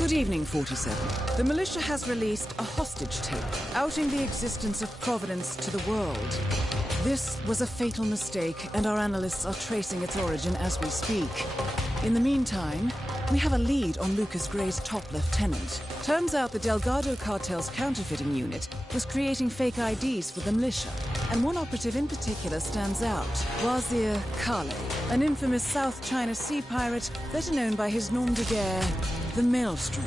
Good evening, 47. The militia has released a hostage tape, outing the existence of Providence to the world. This was a fatal mistake, and our analysts are tracing its origin as we speak. In the meantime, we have a lead on Lucas Gray's top lieutenant. Turns out the Delgado cartel's counterfeiting unit was creating fake IDs for the militia, and one operative in particular stands out, Wazir Kale, an infamous South China Sea pirate better known by his nom de guerre, the Maelstrom.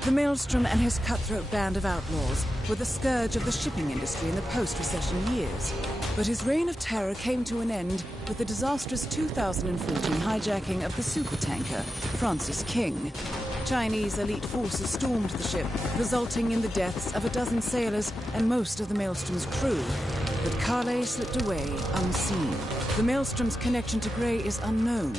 The Maelstrom and his cutthroat band of outlaws were the scourge of the shipping industry in the post-recession years. But his reign of terror came to an end with the disastrous 2014 hijacking of the supertanker, Francis King. Chinese elite forces stormed the ship, resulting in the deaths of a dozen sailors and most of the Maelstrom's crew. But Kale slipped away unseen. The Maelstrom's connection to Gray is unknown,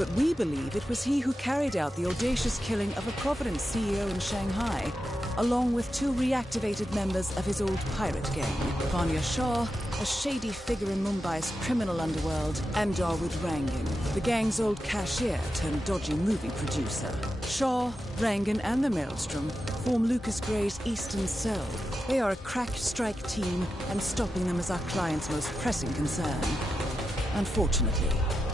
but we believe it was he who carried out the audacious killing of a Providence CEO in Shanghai, along with two reactivated members of his old pirate gang, Vanya Shah, a shady figure in Mumbai's criminal underworld, and Dawood Rangan, the gang's old cashier turned dodgy movie producer. Shah, Rangan, and the Maelstrom form Lucas Gray's Eastern Cell. They are a crack strike team, and stopping them is our client's most pressing concern. Unfortunately,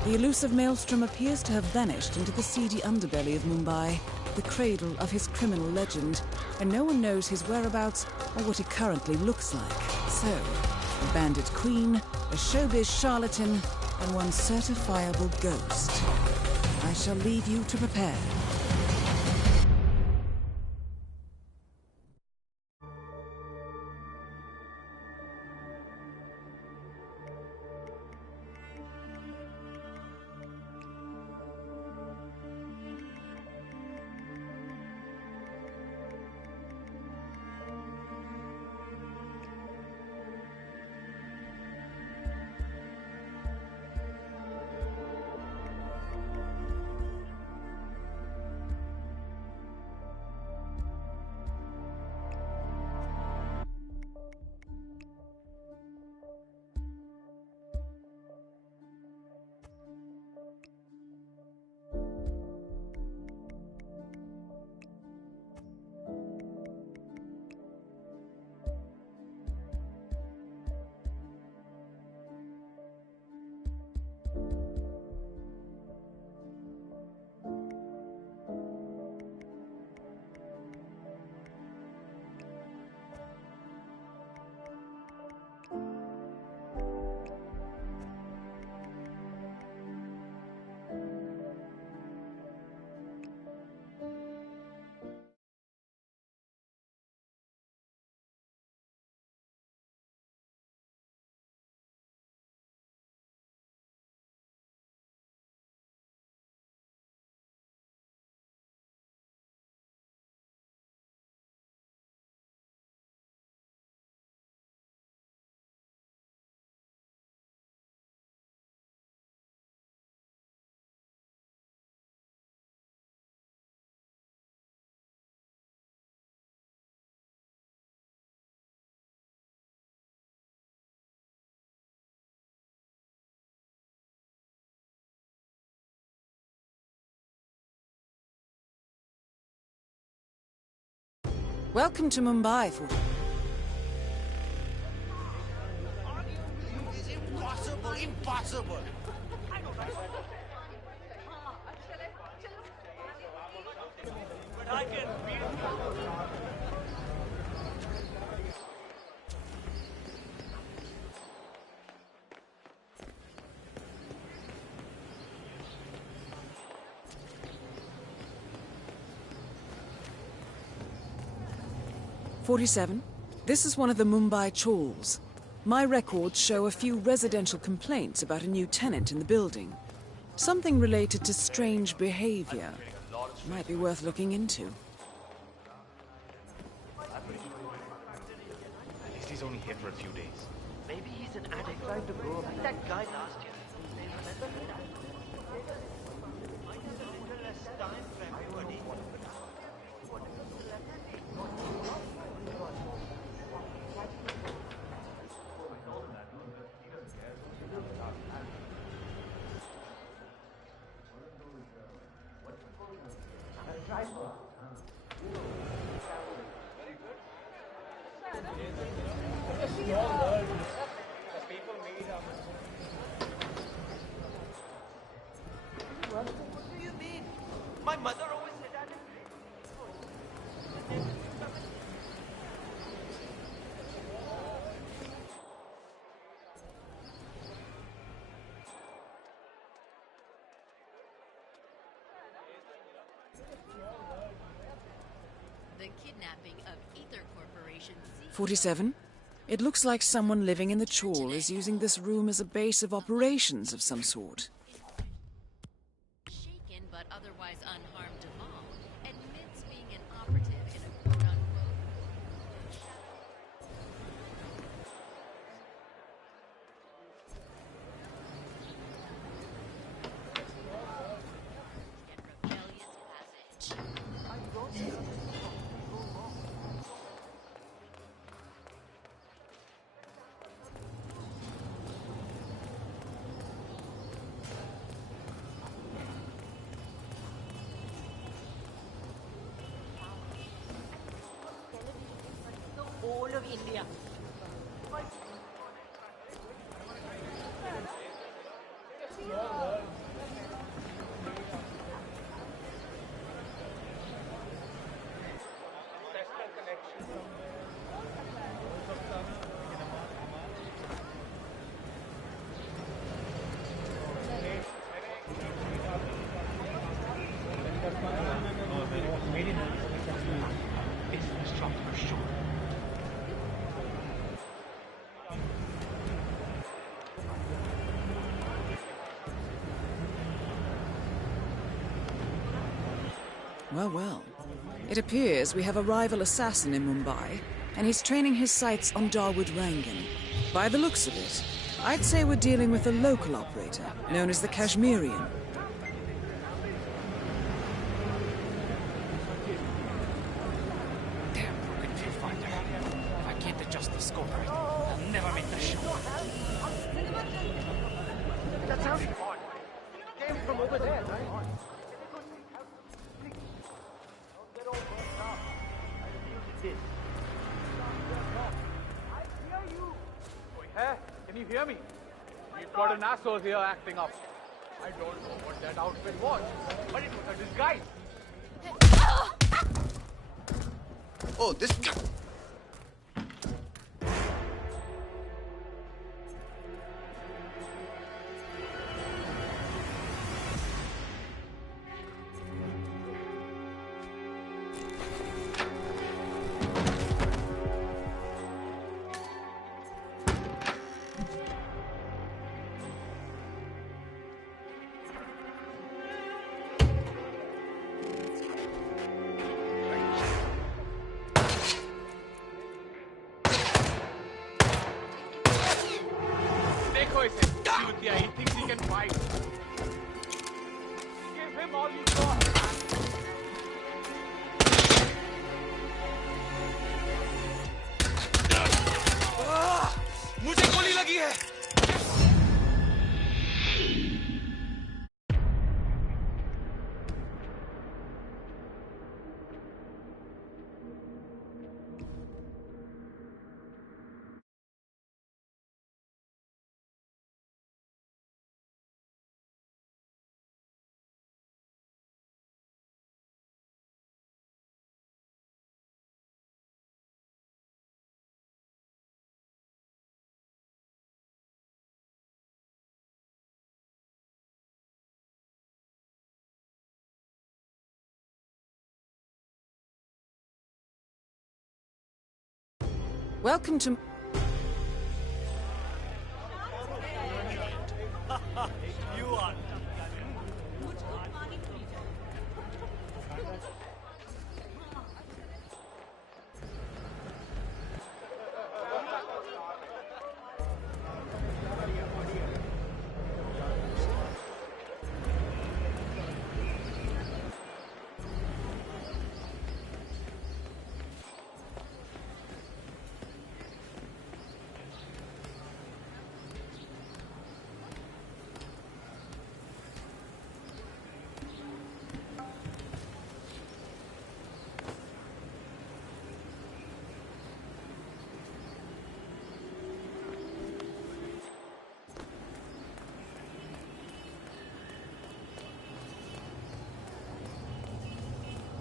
the elusive Maelstrom appears to have vanished into the seedy underbelly of Mumbai, the cradle of his criminal legend, and no one knows his whereabouts or what he currently looks like. So, a bandit queen, a showbiz charlatan, and one certifiable ghost. I shall leave you to prepare. Welcome to Mumbai, 40. It's impossible, impossible. But I can feel. 47. This is one of the Mumbai chawls. My records show a few residential complaints about a new tenant in the building. Something related to strange behavior. Might be worth looking into. At least he's only here for a few days. Maybe he's an addict trying to grow like that guy last year. My mother always said that. The kidnapping of Ether Corporation's 47. It looks like someone living in the chawl is using this room as a base of operations of some sort. shaken but otherwise unharmed Jamal admits being an operative in a quote-unquote and rebellious passage. The whole of India. Well, well. It appears we have a rival assassin in Mumbai, and he's training his sights on Darwood Rangan. By the looks of it, I'd say we're dealing with a local operator, known as the Kashmirian. Damn broken viewfinder. If I can't adjust the scope right, I'll never make the show. That sounded odd. Came from over there, right? Get all worked up. I refuse this. I hear you. Hey, can you hear me? We've got an asshole here acting up. I don't know what that outfit was, but it was a disguise. Oh, this... देखो इसे, चूतिया, he thinks he can fight. Give him all you got. मुझे गोली लगी है। Welcome to...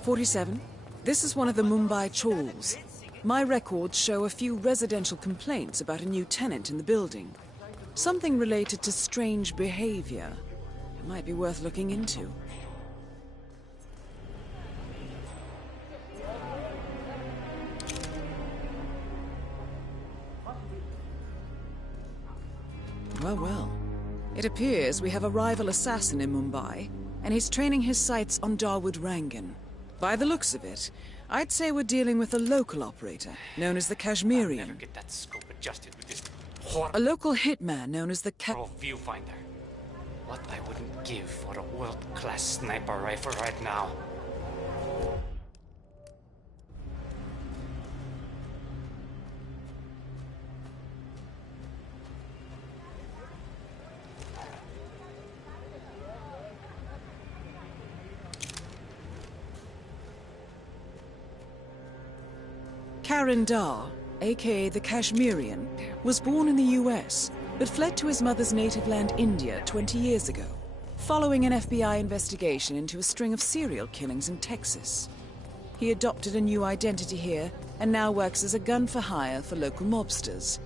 47. This is one of the Mumbai chawls. My records show a few residential complaints about a new tenant in the building. Something related to strange behavior. It might be worth looking into. Well, well. It appears we have a rival assassin in Mumbai, and he's training his sights on Dawood Rangan. By the looks of it, I'd say we're dealing with a local operator, known as the Never Kashmirian. get that scope adjusted with this A local hitman known as the horrible viewfinder. What I wouldn't give for a world-class sniper rifle right now. Karan Dar, aka the Kashmirian, was born in the US, but fled to his mother's native land, India, 20 years ago, following an FBI investigation into a string of serial killings in Texas. He adopted a new identity here, and now works as a gun for hire for local mobsters.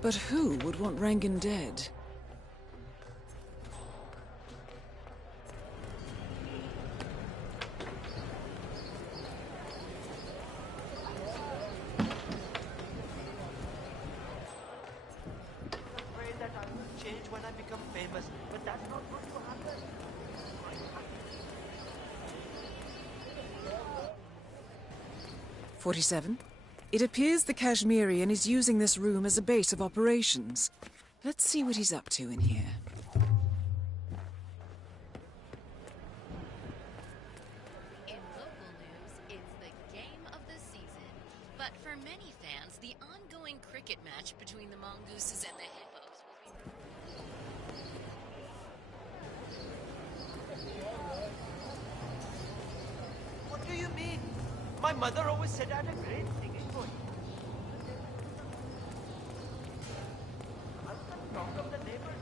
But who would want Rangan dead? Afraid that I will change when I become famous, but that's not going to happen. 47. It appears the Kashmirian is using this room as a base of operations. Let's see what he's up to in here. In local news, it's the game of the season. But for many fans, the ongoing cricket match between the mongooses and the hippos will be... What do you mean? My mother always said I had a great singing voice. I was the talk of the neighbors.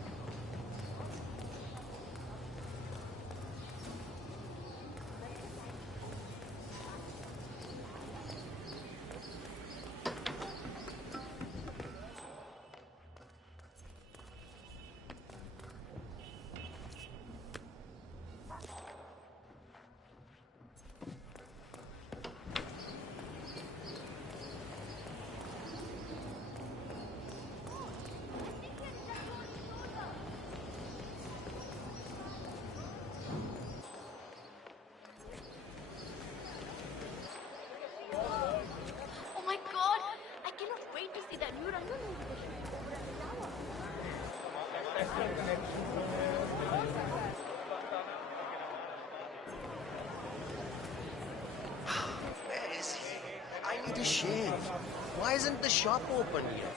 Oh my god! I cannot wait to see that new Rangan movie over at the tower. Where is he? I need a shave. Why isn't the shop open yet?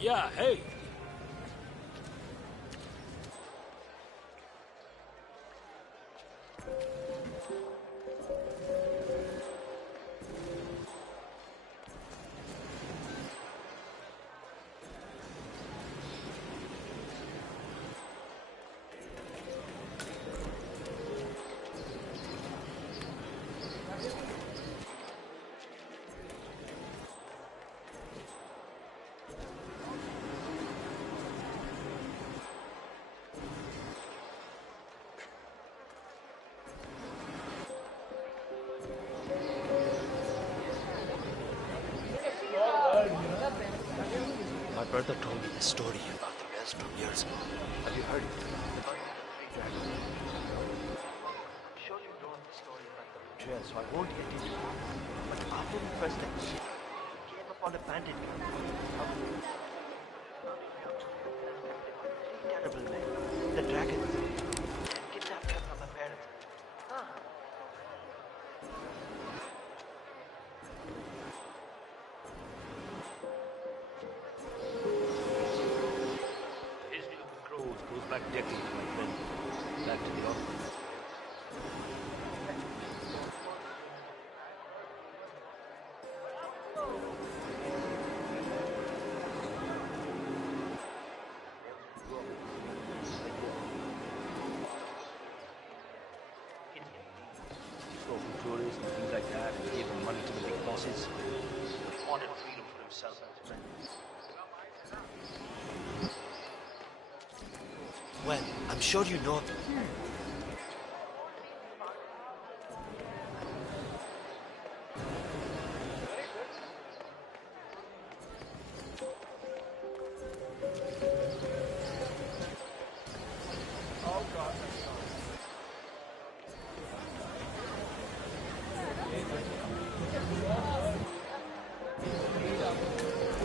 Yeah, hey. My brother told me the story about the maelstrom years ago. Have you heard it? I'm sure you know the story about the betrayal, so I won't get into it. But after we first left the city, we came upon a bandit camp. Three terrible men, the dragons, and kidnapped her from her parents. The history of the crows goes back decades, my friend. Back to the office. sure you know.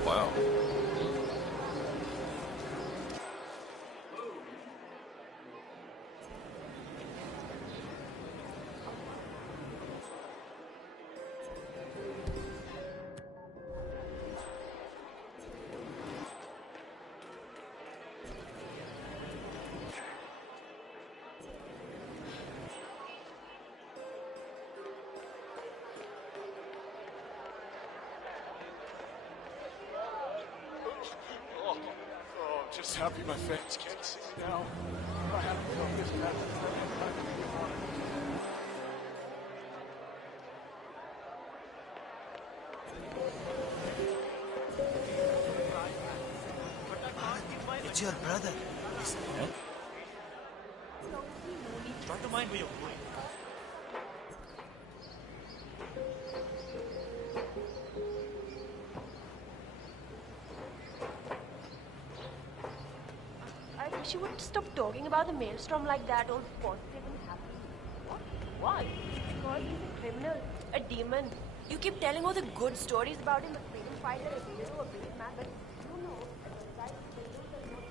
Wow. Oh, I'm just happy my fans can't see me now. I haven't felt this bad since the last time we came on. It's your brother, isn't it? Try to mind where you're going. I wish you wouldn't stop talking about the maelstrom like that, all positive and happy. What? Why? Because he's a criminal, a demon. You keep telling all the good stories about him, a freedom fighter, a hero, a brave man, but you know, that criminals are not.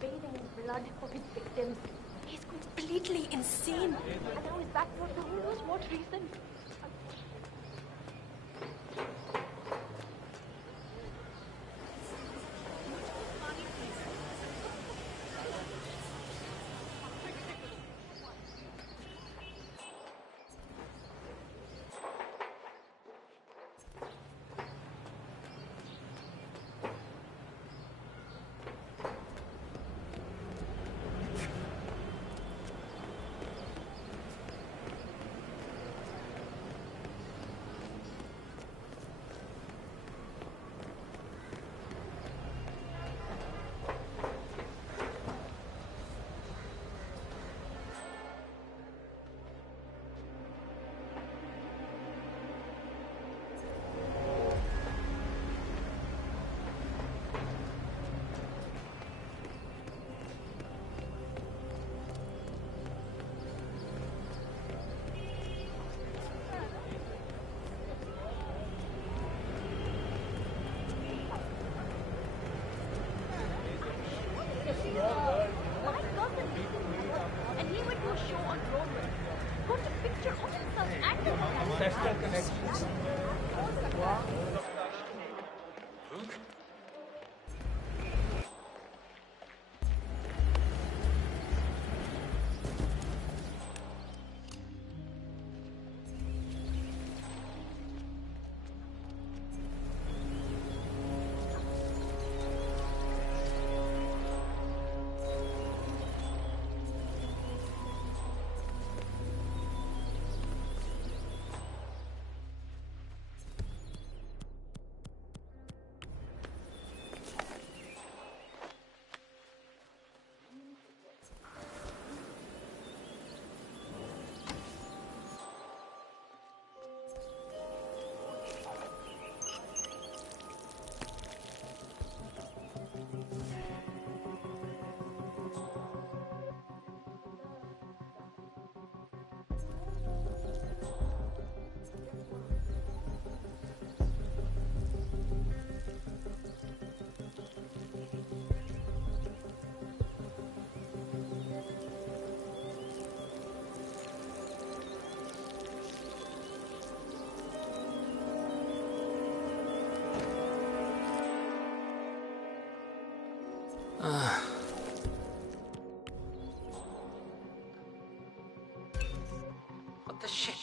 Bathing in blood of his victims. He's completely insane. And now he's back for who knows what reason. My cousin, and he went to a show on Broadway. Got a picture of himself and the Ancestral connections. the shit?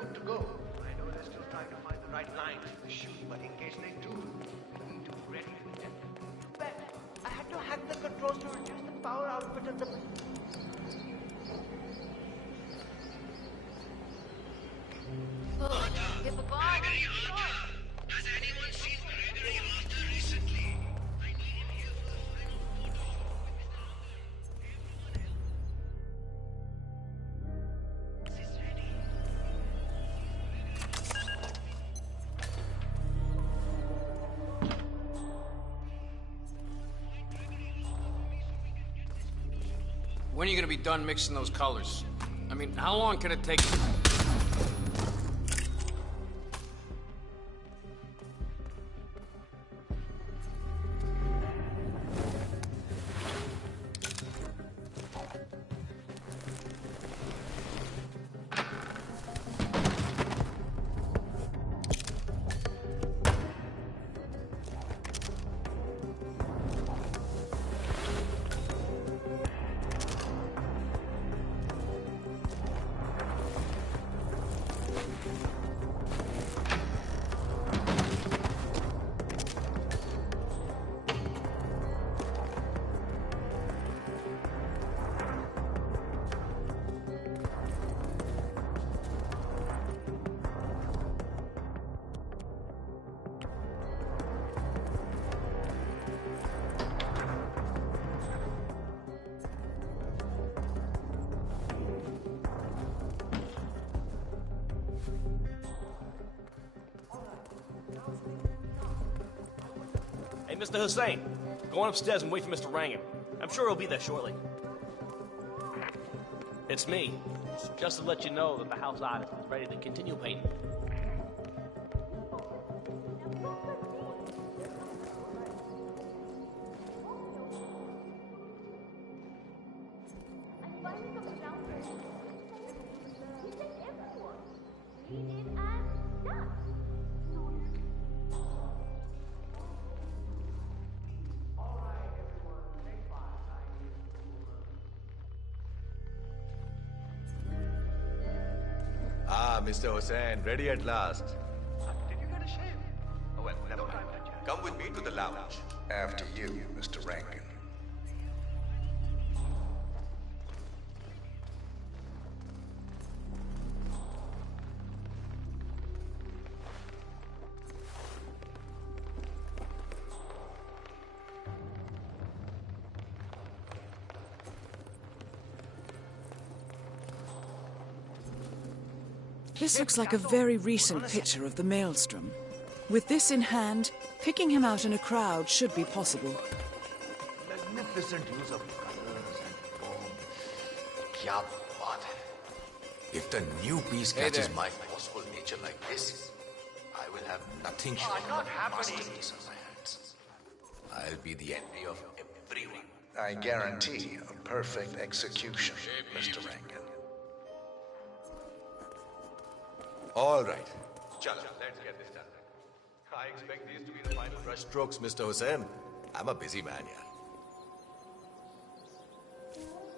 Good to go. I know they're still trying to find the right line to shoot, but in case they do, we need to be ready. Too bad. I had to hack the controls to reduce the power output of the... Gregory Arthur! Has anyone seen Gregory Arthur recently? I need him here for the final photo with Mr. Unger. Everyone else. This is ready. When are you gonna be done mixing those colors? I mean, how long can it take? Hey, Mr. Hussain, go on upstairs and wait for Mr. Rangan. I'm sure he'll be there shortly. It's me. Just to let you know that the house artist is ready to continue painting. Mr. Hussain, ready at last. Did you get a shave? Oh, well, never mind. Come with me to the lounge. After you, Mr. Rankin. This looks like a very recent picture of the Maelstrom. With this in hand, picking him out in a crowd should be possible. Magnificent use of colors and form. क्या बात है? If the new piece catches my forceful nature like this, I will have nothing short of a masterpiece on my hands. I'll be the envy of everyone. I guarantee a perfect execution, Mr. Rankin. All right. Chala, let's get this done. I expect these to be the final brush strokes, Mr. Hussain. I'm a busy man here.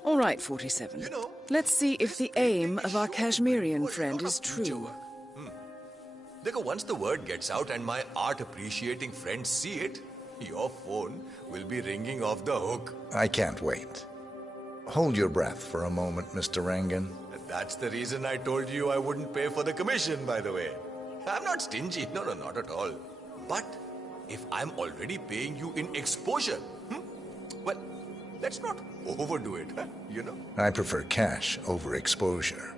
All right, 47. Let's see if the aim of our Kashmirian friend is true. Dekho, once the word gets out and my art-appreciating friends see it, your phone will be ringing off the hook. I can't wait. Hold your breath for a moment, Mr. Rankin. That's the reason I told you I wouldn't pay for the commission, by the way. I'm not stingy. No, not at all. But if I'm already paying you in exposure, well, let's not overdo it, you know? I prefer cash over exposure.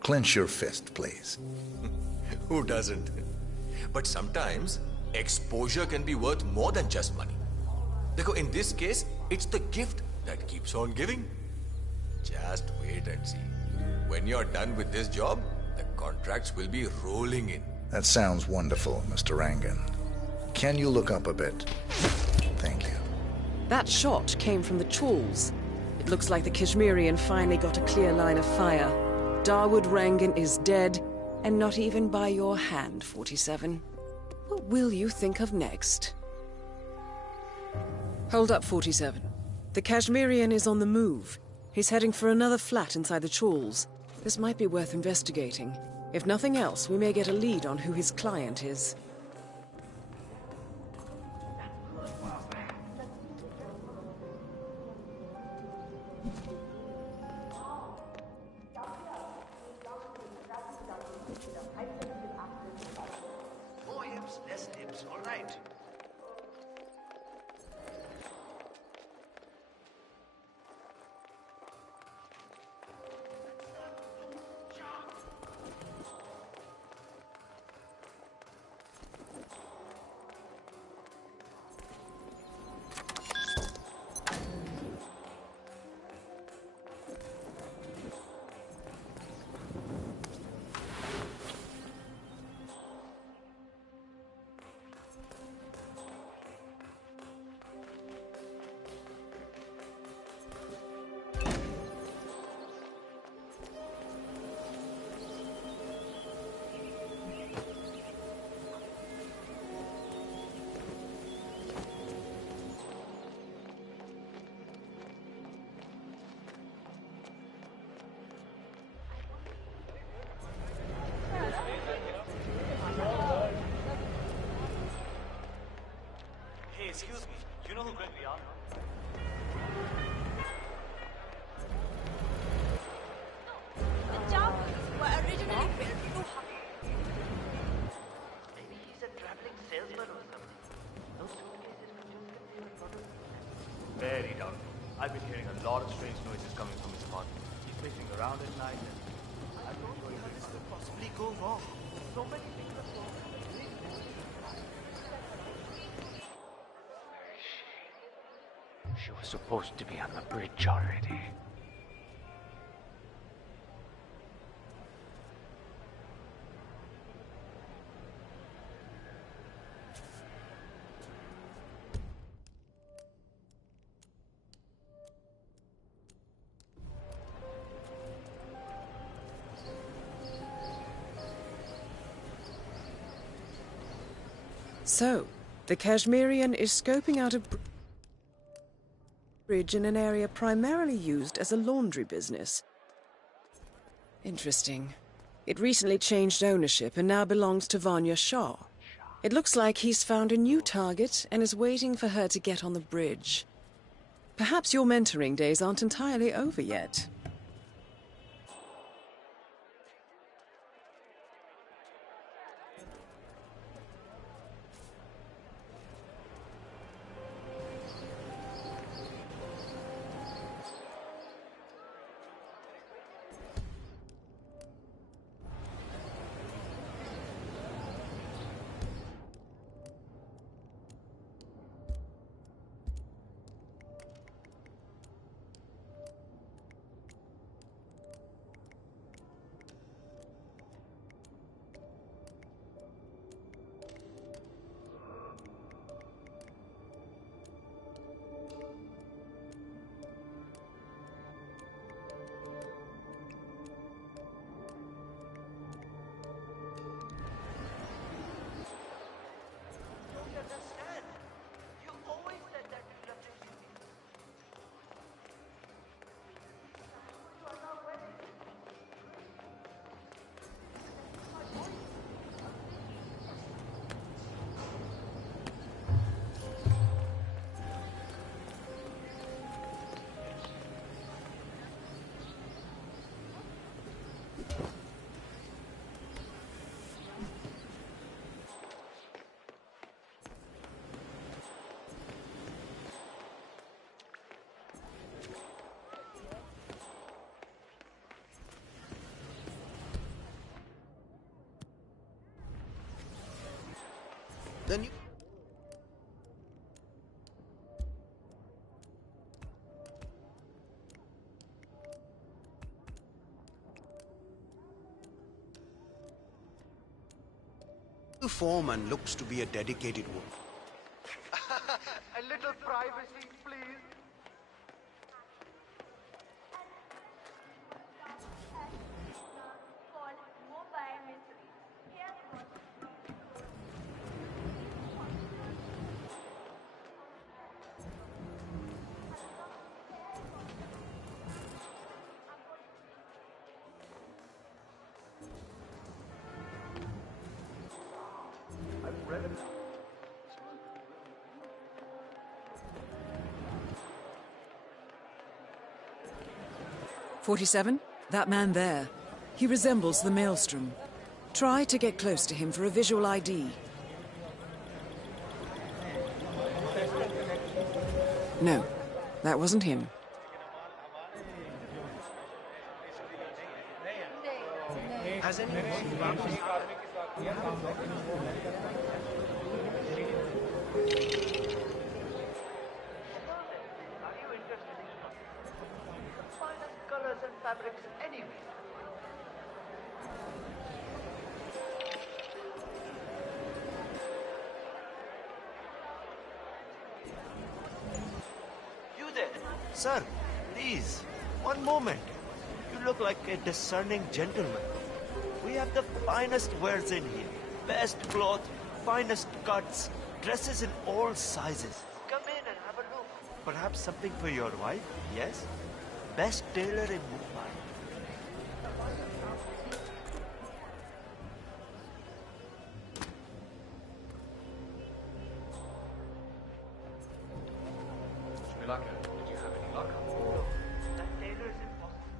Clench your fist, please. Who doesn't? But sometimes, exposure can be worth more than just money. Dekho, in this case, it's the gift that keeps on giving. Just wait and see. When you're done with this job, the contracts will be rolling in. That sounds wonderful, Mr. Rankin. Can you look up a bit? Thank you. That shot came from the chawls. It looks like the Kashmirian finally got a clear line of fire. Dawood Rangan is dead, and not even by your hand, 47. What will you think of next? Hold up, 47. The Kashmirian is on the move. He's heading for another flat inside the chawls. This might be worth investigating. If nothing else, we may get a lead on who his client is. More hips, less lips, all right. Excuse me, do you know who Gregory are? The Jawas were originally built to Maybe he's a traveling salesman or something. Those suitcases could just contain a lot of... Very doubtful. I've been hearing a lot of strange noises coming from his apartment. He's pacing around at night and I don't know how this could possibly go wrong. So many things are wrong. She was supposed to be on the bridge already. So, the Kashmirian is scoping out a bridge in an area primarily used as a laundry business. Interesting. It recently changed ownership and now belongs to Vanya Shah. It looks like he's found a new target and is waiting for her to get on the bridge. Perhaps your mentoring days aren't entirely over yet. Then you... The foreman looks to be a dedicated woman. A little privacy, please. I've read it. 47? That man there. He resembles the Maelstrom. Try to get close to him for a visual ID. No, that wasn't him. Has anyone seen Bombay? Colors and fabrics anyway. You there? Sir, please, one moment. You look like a discerning gentleman. We have the finest wares in here. Best cloth, finest cuts, dresses in all sizes. Come in and have a look. Perhaps something for your wife, yes? Best tailor in Mumbai. Milaka, did you have any luck? No, that tailor is impossible.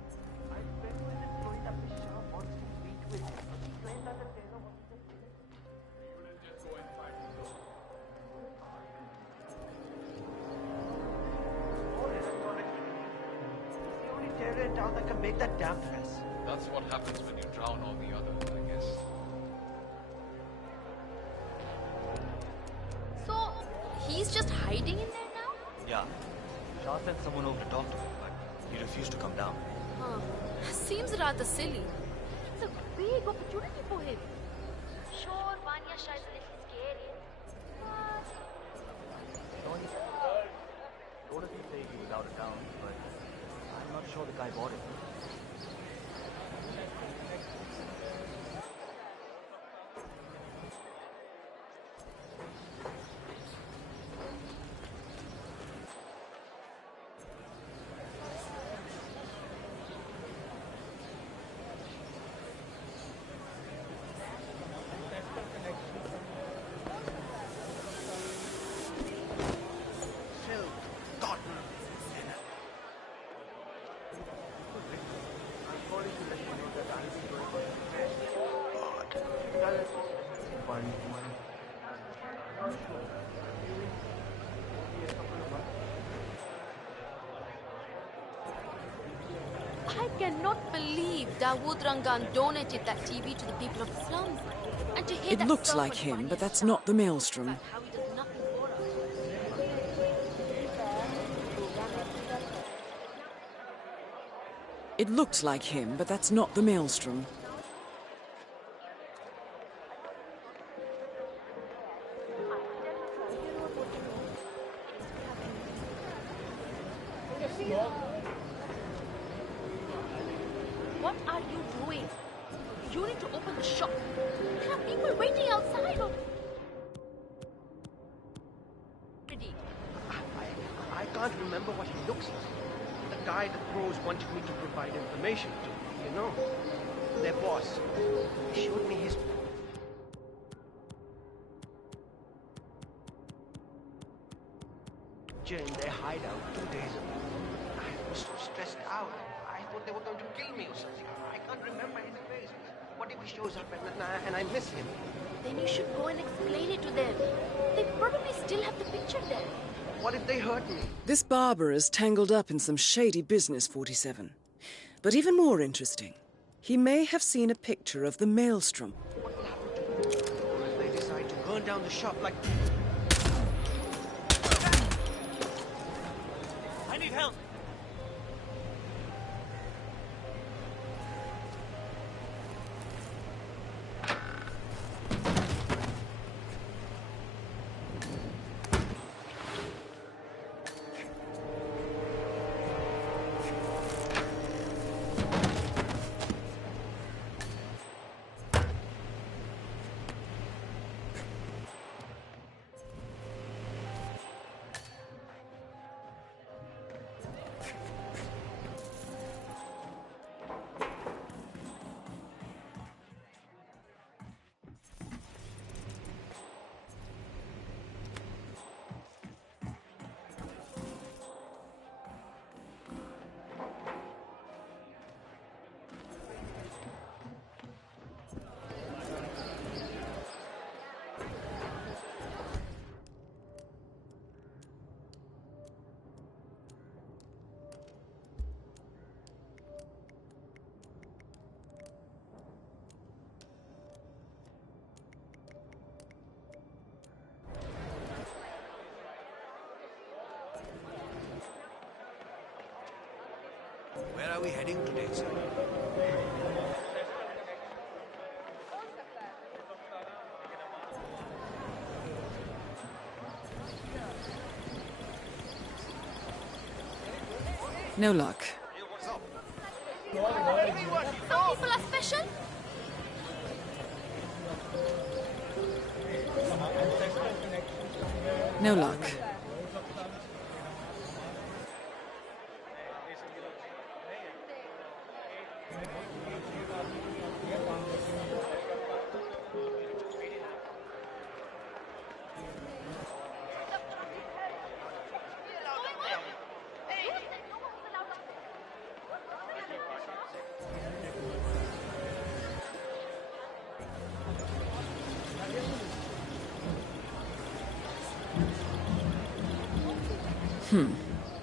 I went to his employee that the shop wants to meet with him. He claimed that the tailor wasn't the tailor. You wouldn't just go and find yourself. The only tailor in town that can make that damn dress. That's what happens when you drown all the others, I guess. So, he's just hiding in there now? Yeah. Shah sent someone over to talk to him, but he refused to come down. Huh. Seems rather silly. It's a big opportunity for him. Sure, Vanya Shah is a little scary. Told us to say he was out of town, but I'm not sure the guy bought it. Silk, cotton. I cannot believe Dawood Rangan donated that TV to the people of the slums. And to hear It that looks servant like him, Vanya but that's Shah not the Maelstrom. about how he does nothing for us. It looks like him, but that's not the Maelstrom. What are you doing? You need to open the shop. There are people waiting outside. I can't remember what he looks like. The guy the pros wanted me to provide information to, you know. Their boss. He showed me his... in their hideout 2 days ago. I was so stressed out. I thought they were going to kill me or something. I can't remember his face. What if he shows up and I miss him? Then you should go and explain it to them. They probably still have the picture there. What if they hurt me? This barber is tangled up in some shady business, 47. But even more interesting, he may have seen a picture of the Maelstrom. What will happen to me? Or if they decide to burn burn down the shop like... I need help. Where are we heading today, sir? No luck. Some people are special. No luck.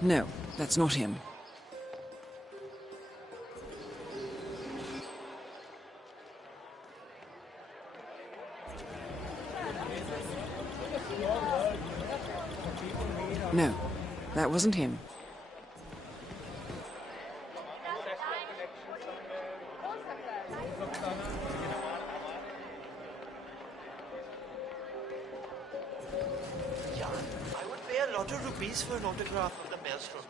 No, that's not him. No, that wasn't him. Yeah, I would pay a lot of rupees for an autograph of the Maelstrom.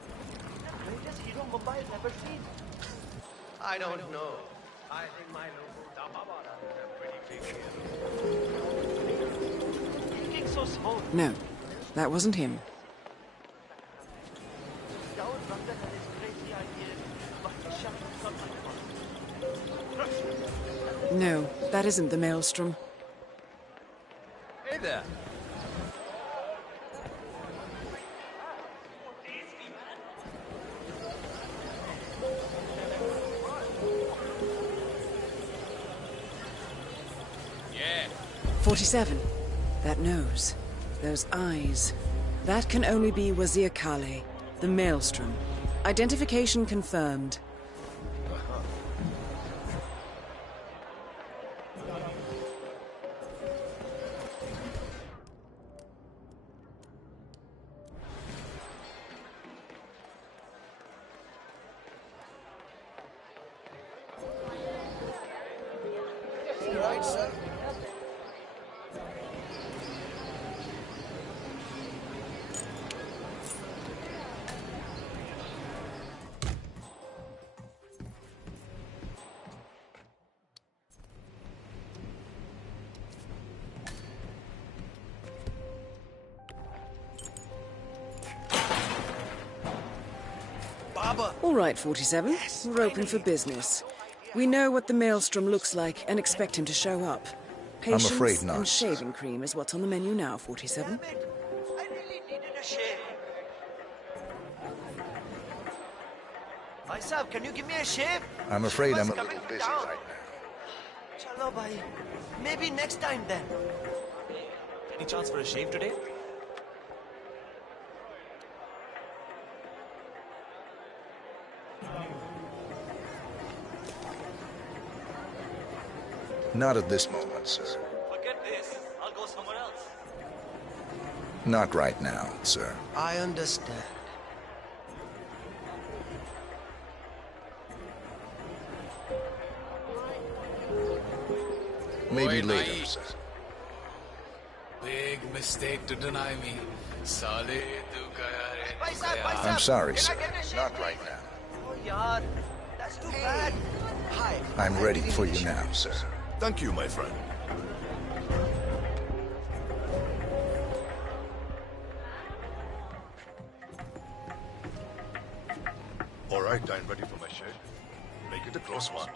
The greatest hero Mumbai has ever seen. I don't know. I think my local Dababara is a pretty big hero. Thinking so small. No, that wasn't him. Down Rangan and his crazy ideas, but he shut something. No, that isn't the Maelstrom. Hey there. Yeah. 47. That nose. Those eyes. That can only be Wazir Kale, the Maelstrom. Identification confirmed. Right, sir? All right, 47. We're open for business. We know what the Maelstrom looks like and expect him to show up. Patience afraid not. and shaving cream is what's on the menu now, 47. I really needed a shave. Myself, can you give me a shave? I'm afraid She I'm was a little coming busy down. right now. Chalo, bhai. Maybe next time then. Any chance for a shave today? Not at this moment, sir. Forget this. I'll go somewhere else. Not right now, sir. I understand. Maybe later, sir. Big mistake to deny me. Sale tu kaya I'm sorry, sir. Not right now. Oh, yaar. That's too bad. Hi. I'm ready for you now, sir. Thank you, my friend. All right, I'm ready for my share. Make it a close one.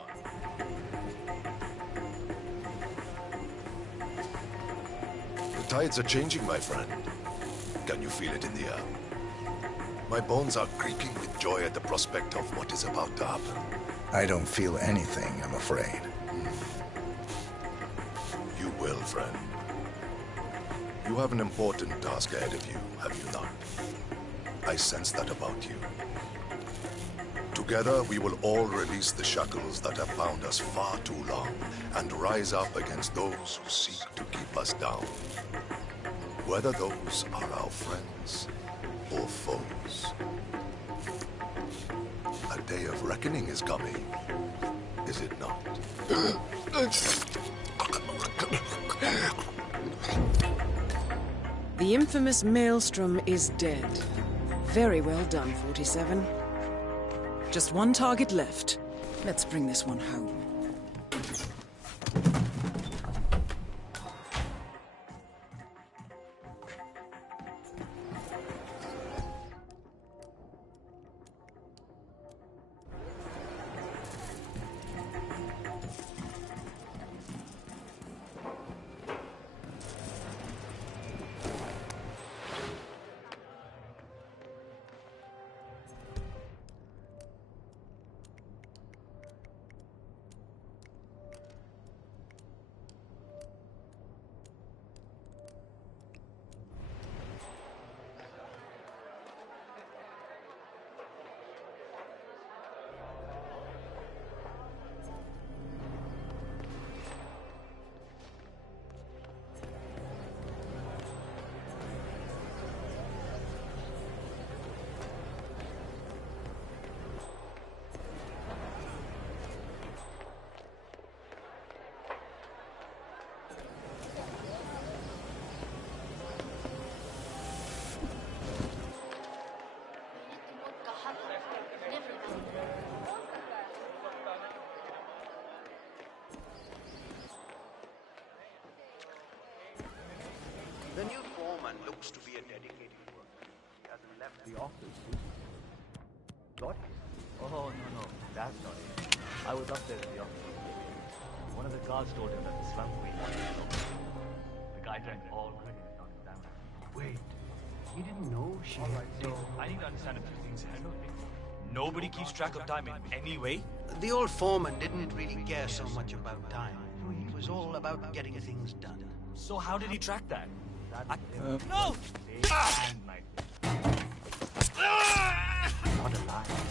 The tides are changing, my friend. Can you feel it in the air? My bones are creaking with joy at the prospect of what is about to happen. I don't feel anything, I'm afraid. You will, friend. You have an important task ahead of you, have you not? I sense that about you. Together, we will all release the shackles that have bound us far too long and rise up against those who seek to keep us down. Whether those are our friends or foes. A day of reckoning is coming, is it not? The infamous Maelstrom is dead. Very well done, 47. Just one target left. Let's bring this one home. The new foreman looks to be a dedicated worker. He hasn't left the office. What? Oh, no, that's not it. I was upstairs in the office. One of the guards told him that the slum queen wanted to talk. The guy drank all cricket on his down. Wait, he didn't know she had... So, I need to understand a few things here. Nobody keeps track of time in any way? The old foreman didn't really care so much about time. It was all about getting things done. So how did he track that? No! Not alive.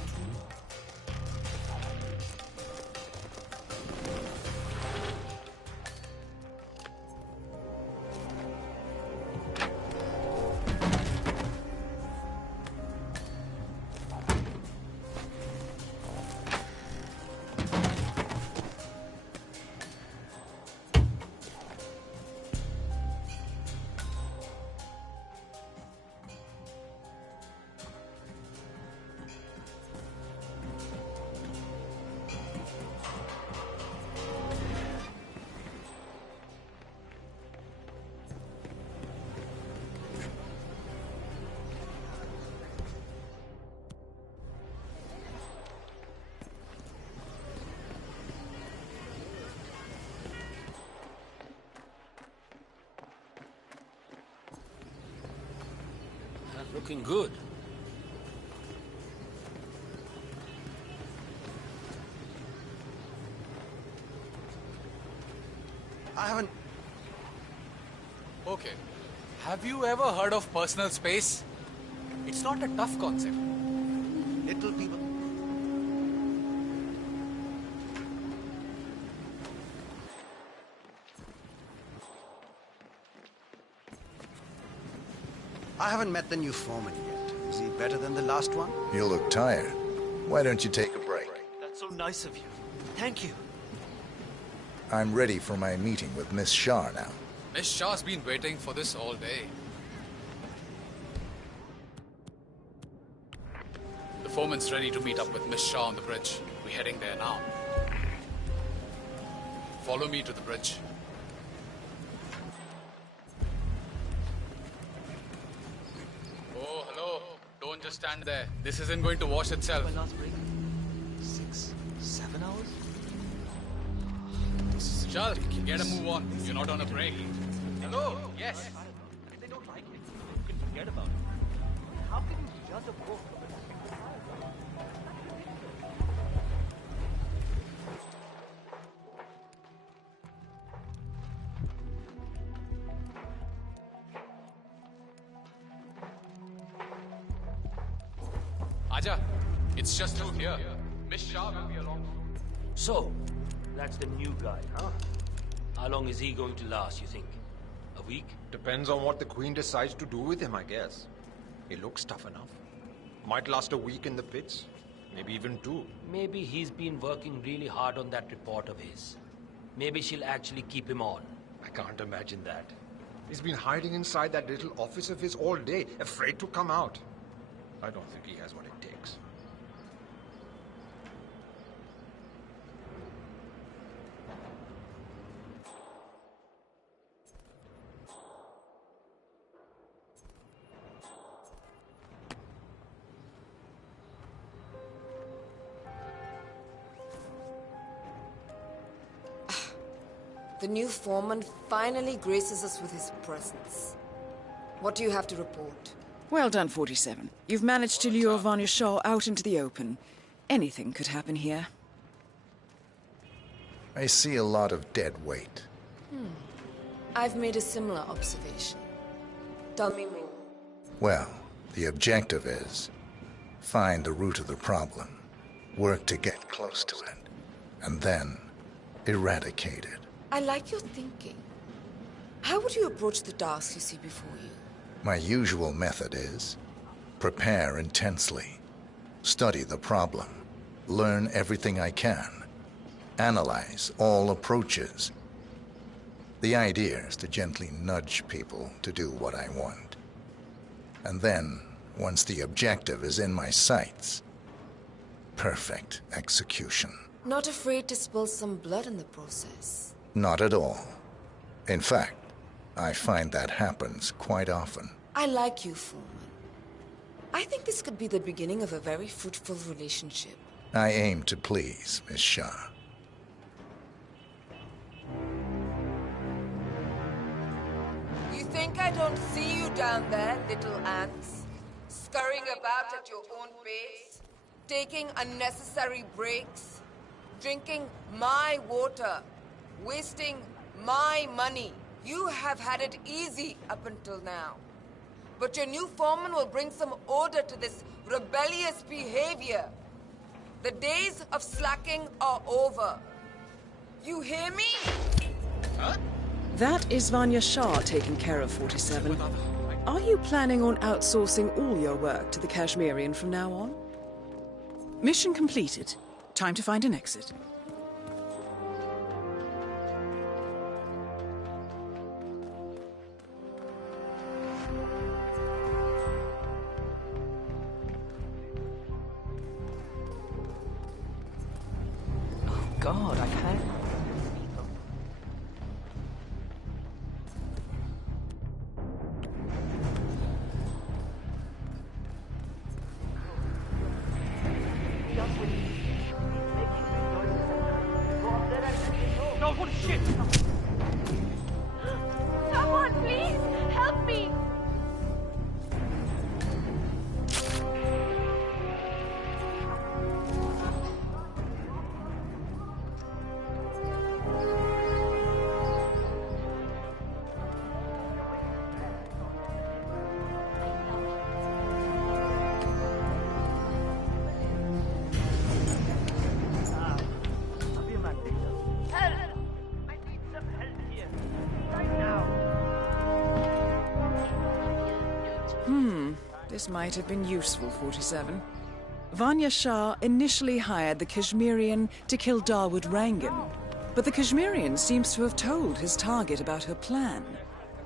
Looking good. I haven't... Okay. Have you ever heard of personal space? It's not a tough concept. Little people... haven't met the new foreman yet. Is he better than the last one? You look tired. Why don't you take a break? That's so nice of you. Thank you. I'm ready for my meeting with Miss Shah now. Miss Shah's been waiting for this all day. The foreman's ready to meet up with Miss Shah on the bridge. We're heading there now. Follow me to the bridge. Oh, hello. Don't just stand there. This isn't going to wash itself. My last break? 6, 7 hours? Chal, get a move on. You're not on a break. Hello? Yes. If they don't like it, you can forget about it. How can you judge a book from its single paragraph? Aja, it's just through here. Miss Shah will be along soon. So, that's the new guy, huh? How long is he going to last, you think? A week? Depends on what the Queen decides to do with him, I guess. He looks tough enough. Might last a week in the pits. Maybe even 2. Maybe he's been working really hard on that report of his. Maybe she'll actually keep him on. I can't imagine that. He's been hiding inside that little office of his all day, afraid to come out. I don't think he has what it takes. The new foreman finally graces us with his presence. What do you have to report? Well done, 47. You've managed to lure Vanya Shah out into the open. Anything could happen here. I see a lot of dead weight. I've made a similar observation. Tell me more. Well, the objective is find the root of the problem, work to get close to it, and then eradicate it. I like your thinking. How would you approach the task you see before you? My usual method is prepare intensely, study the problem, learn everything I can, analyze all approaches. The idea is to gently nudge people to do what I want. And then, once the objective is in my sights, perfect execution. Not afraid to spill some blood in the process? Not at all. In fact, I find that happens quite often. I like you, Foreman. I think this could be the beginning of a very fruitful relationship. I aim to please, Miss Shah. You think I don't see you down there, little ants? Scurrying about at your own pace? Taking unnecessary breaks? Drinking my water? Wasting my money? You have had it easy up until now. But your new foreman will bring some order to this rebellious behavior. The days of slacking are over. You hear me? Huh? That is Vanya Shah taking care of 47. Are you planning on outsourcing all your work to the Kashmirian from now on? Mission completed. Time to find an exit. God, I can't. No, what shit! Someone, please, help me! This might have been useful, 47. Vanya Shah initially hired the Kashmirian to kill Dawood Rangan, but the Kashmirian seems to have told his target about her plan.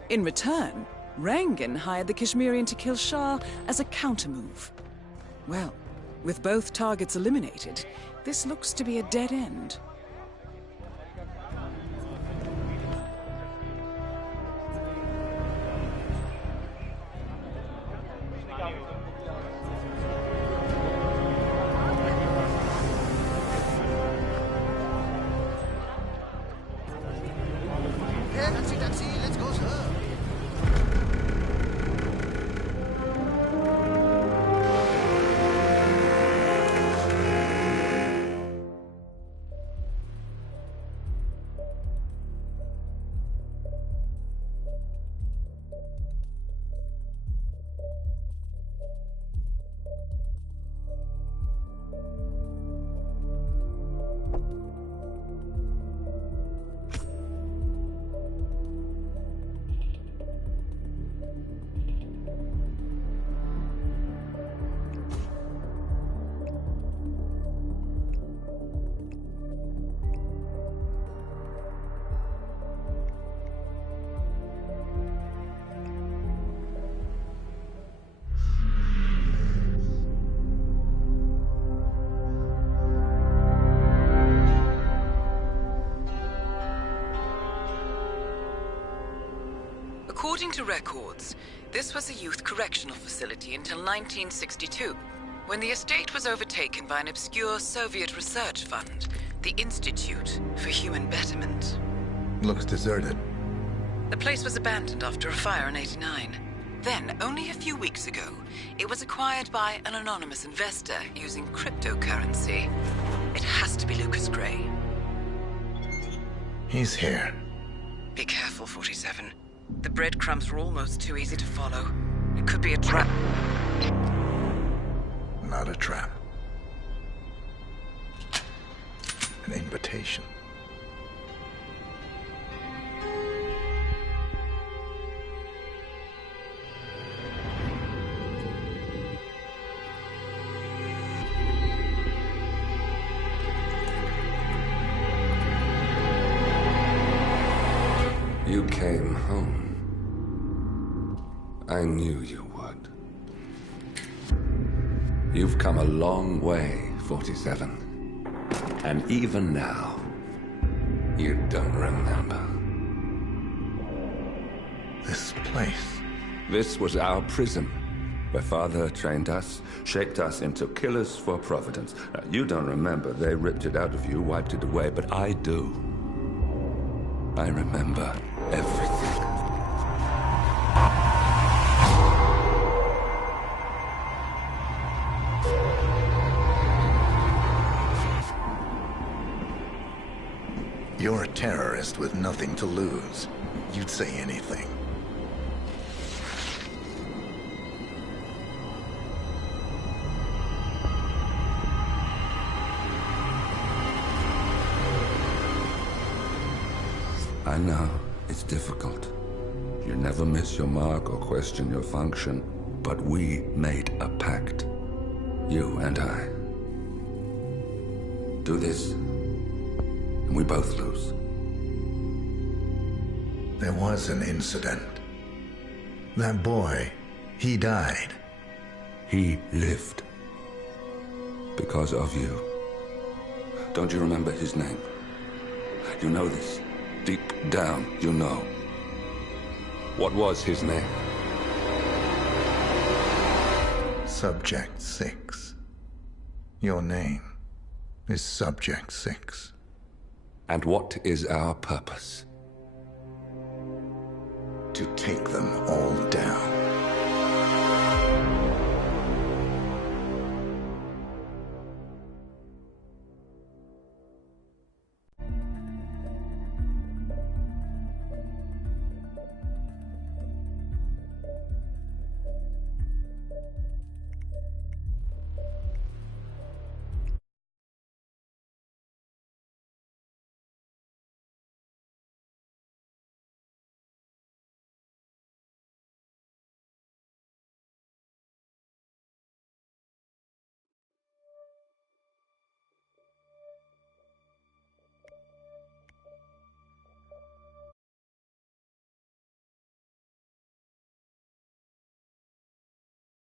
In return, Rangan hired the Kashmirian to kill Shah as a countermove. Well, with both targets eliminated, this looks to be a dead end. Taxi, let's go, sir. According to records, this was a youth correctional facility until 1962, when the estate was overtaken by an obscure Soviet research fund, the Institute for Human Betterment. Looks deserted. The place was abandoned after a fire in '89. Then, only a few weeks ago, it was acquired by an anonymous investor using cryptocurrency. It has to be Lucas Gray. He's here. Be careful, 47. The breadcrumbs were almost too easy to follow. It could be a trap. Not a trap. An invitation. You came home. I knew you would. You've come a long way, 47. And even now, you don't remember. This place. This was our prison, where Father trained us, shaped us into killers for Providence. Now, you don't remember. They ripped it out of you, wiped it away, but I do. I remember everything. You're a terrorist with nothing to lose. You'd say anything. I know, it's difficult. You never miss your mark or question your function, but we made a pact. You and I. Do this, and we both lose. There was an incident. That boy, he died. He lived. Because of you. Don't you remember his name? You know this. Deep down, you know. What was his name? Subject 6. Your name is Subject 6. And what is our purpose? To take them all down.